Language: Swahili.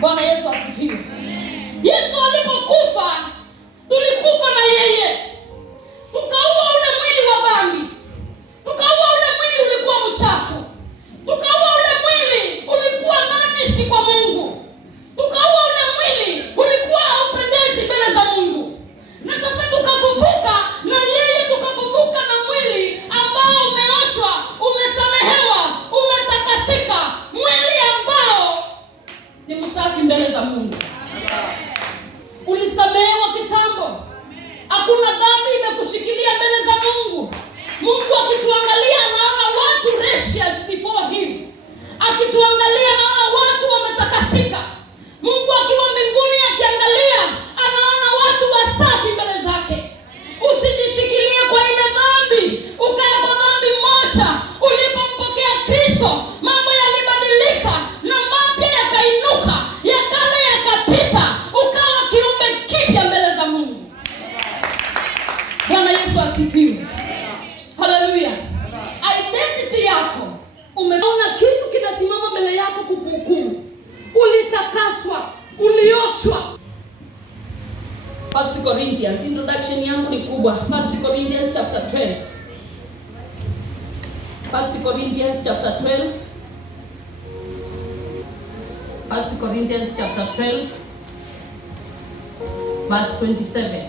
Bwana Yesu asifiwe. Yesu alipokufa, tulikufa na yeye. Tukaua ule mwili wa dhambi. Tukaua ule mwili ulikuwa mchafu. Tukaua ule mwili ulikuwa najisi kwa Mungu. Tukaua ule mwili ulikuwa haupendezi mbele za Mungu. Na sasa tukafufuka na yeye, tukafufuka na mwili ambao umeoshwa, umesamehewa, umetakasika, mwili ambao ni msafi mbele za Mungu. Ulisamehewa kitambo. Hakuna dhambi imekushikilia mbele za Mungu. Mungu akituangalia anaona watu righteous before him. Akituangalia anaona watu wametakasika. Mungu akiwa mbinguni akiangalia anaona watu wasafi mbele zake. Usijishikilie kwa ile dhambi, ukae kwa dhambi moja. Ulipompokea Kristo, mambo yalibadilika na mapya yakainuka, ya kale yakapita, ukawa kiumbe kipya mbele za Mungu. Bwana Yesu asifiwe. Haleluya. Identity yako, umeona kitu kinasimama mbele yako kukuhukumu. Ulitakaswa, ulioshwa. 1 Corinthians, introduction yangu ni kubwa. 1 Corinthians chapter 12. 1 Corinthians chapter 12. 1 Corinthians chapter 12 verse 27.